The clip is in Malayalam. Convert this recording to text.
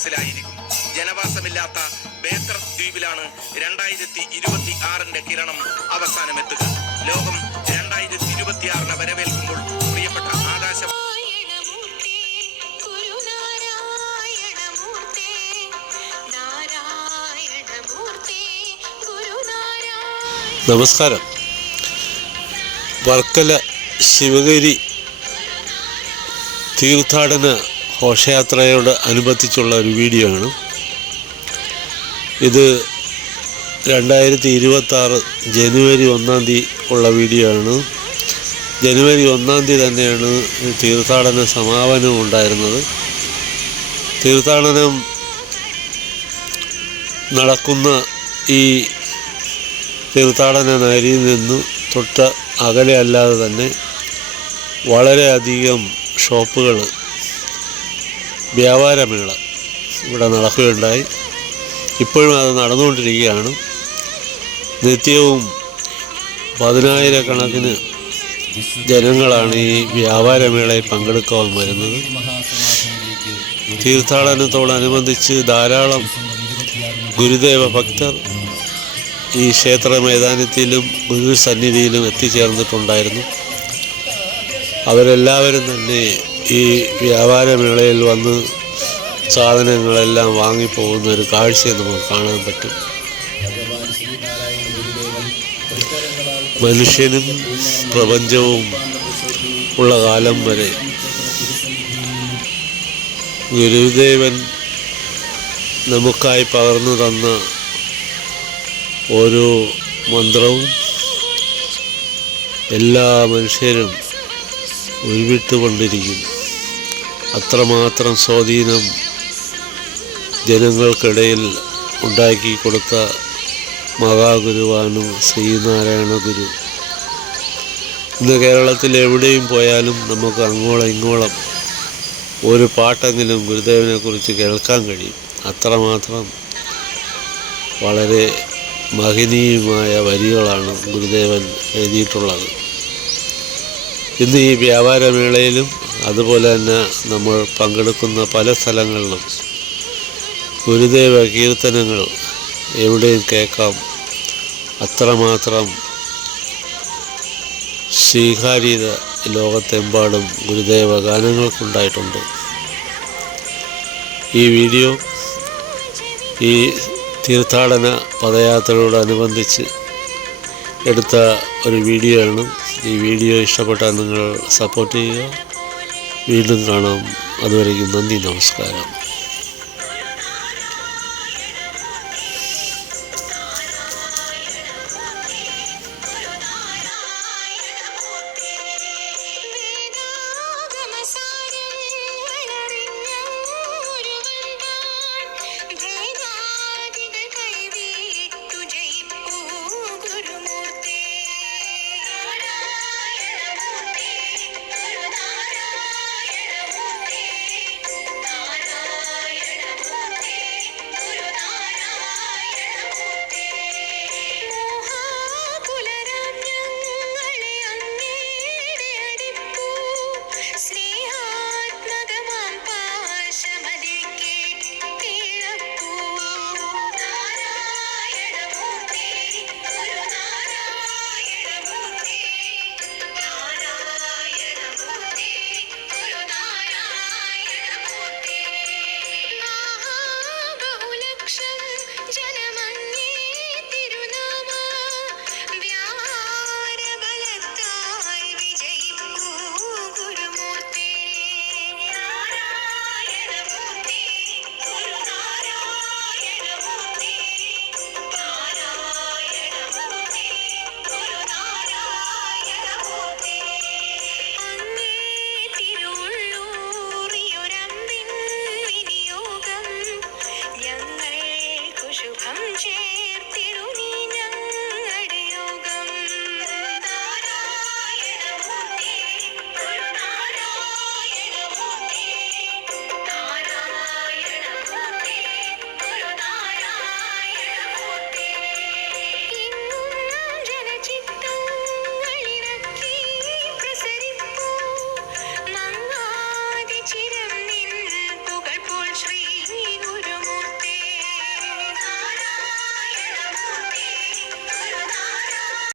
തേജസ്സിലായിരിക്കും ജനവാസമില്ലാത്ത ബേത്ര ദ്വീപിലാണ് രണ്ടായിരത്തി ഇരുപത്തി ആറിന്റെ കിരണം അവസാനമെത്തുക. ലോകം രണ്ടായിരത്തി ഇരുപത്തി ആറിനെ വരവേൽക്കുമ്പോൾ പ്രിയപ്പെട്ട ആകാശ നമസ്കാരം. വർക്കല ശിവഗിരി തീർത്ഥാടന ഘോഷയാത്രയോട് അനുബന്ധിച്ചുള്ള ഒരു വീഡിയോ ആണ്. ഇത് രണ്ടായിരത്തി ഇരുപത്തി ആറ് ജനുവരി ഒന്നാം തീയതി ഉള്ള വീഡിയോ ആണ്. ജനുവരി ഒന്നാം തീയതി തന്നെയാണ് തീർത്ഥാടന സമാപനം ഉണ്ടായിരുന്നത്. തീർത്ഥാടനം നടക്കുന്ന ഈ തീർത്ഥാടന നഗരിയിൽ നിന്ന് തൊട്ട് അകലെ അല്ലാതെ തന്നെ വളരെയധികം ഷോപ്പുകൾ വ്യാപാരമേള ഇവിടെ നടക്കുകയുണ്ടായി. ഇപ്പോഴും അത് നടന്നുകൊണ്ടിരിക്കുകയാണ്. നിത്യവും പതിനായിരക്കണക്കിന് ജനങ്ങളാണ് ഈ വ്യാപാരമേളയിൽ പങ്കെടുക്കാൻ വരുന്നത്. തീർത്ഥാടനത്തോടനുബന്ധിച്ച് ധാരാളം ഗുരുദേവ ഭക്തർ ഈ ക്ഷേത്ര മൈതാനത്തിലും ഗുരു സന്നിധിയിലും എത്തിച്ചേർന്നിട്ടുണ്ടായിരുന്നു. അവരെല്ലാവരും തന്നെ ഈ വ്യാപാരമേളയിൽ വന്ന് സാധനങ്ങളെല്ലാം വാങ്ങിപ്പോകുന്ന ഒരു കാഴ്ച നമുക്ക് കാണാൻ പറ്റും. മനുഷ്യനും പ്രപഞ്ചവും ഉള്ള കാലം വരെ ഗുരുദേവൻ നമുക്കായി പകർന്നു തന്ന ഓരോ മന്ത്രവും എല്ലാ മനുഷ്യരും ഉരുവിട്ടുകൊണ്ടിരിക്കും അത്രമാത്രം സ്വാധീനം ജനങ്ങൾക്കിടയിൽ ഉണ്ടാക്കി കൊടുത്ത മഹാഗുരുവാണ് ശ്രീനാരായണ ഗുരു ഇന്ന് കേരളത്തിൽ എവിടെയും പോയാലും നമുക്ക് അങ്ങോളം ഇങ്ങോളം ഒരു പാട്ടെങ്കിലും ഗുരുദേവനെ കുറിച്ച് കേൾക്കാൻ കഴിയും. അത്രമാത്രം വളരെ മഹനീയമായ വരികളാണ് ഗുരുദേവൻ എഴുതിയിട്ടുള്ളത്. ഇന്ന് ഈ വ്യാപാരമേളയിലും അതുപോലെ തന്നെ നമ്മൾ പങ്കെടുക്കുന്ന പല സ്ഥലങ്ങളിലും ഗുരുദേവ കീർത്തനങ്ങൾ എവിടെയും കേൾക്കാം. അത്രമാത്രം സ്വീകാര്യത ലോകത്തെമ്പാടും ഗുരുദേവ ഗാനങ്ങൾക്കുണ്ടായിട്ടുണ്ട്. ഈ വീഡിയോ ഈ തീർത്ഥാടന പദയാത്രയോടനുബന്ധിച്ച് എടുത്ത ഒരു വീഡിയോ ആണ് ഈ വീഡിയോ ഇഷ്ടപ്പെട്ടാൽ നിങ്ങൾ സപ്പോർട്ട് ചെയ്യുക. വീണ്ടും കാണാം. അതുവരെയും നന്ദി നമസ്കാരം.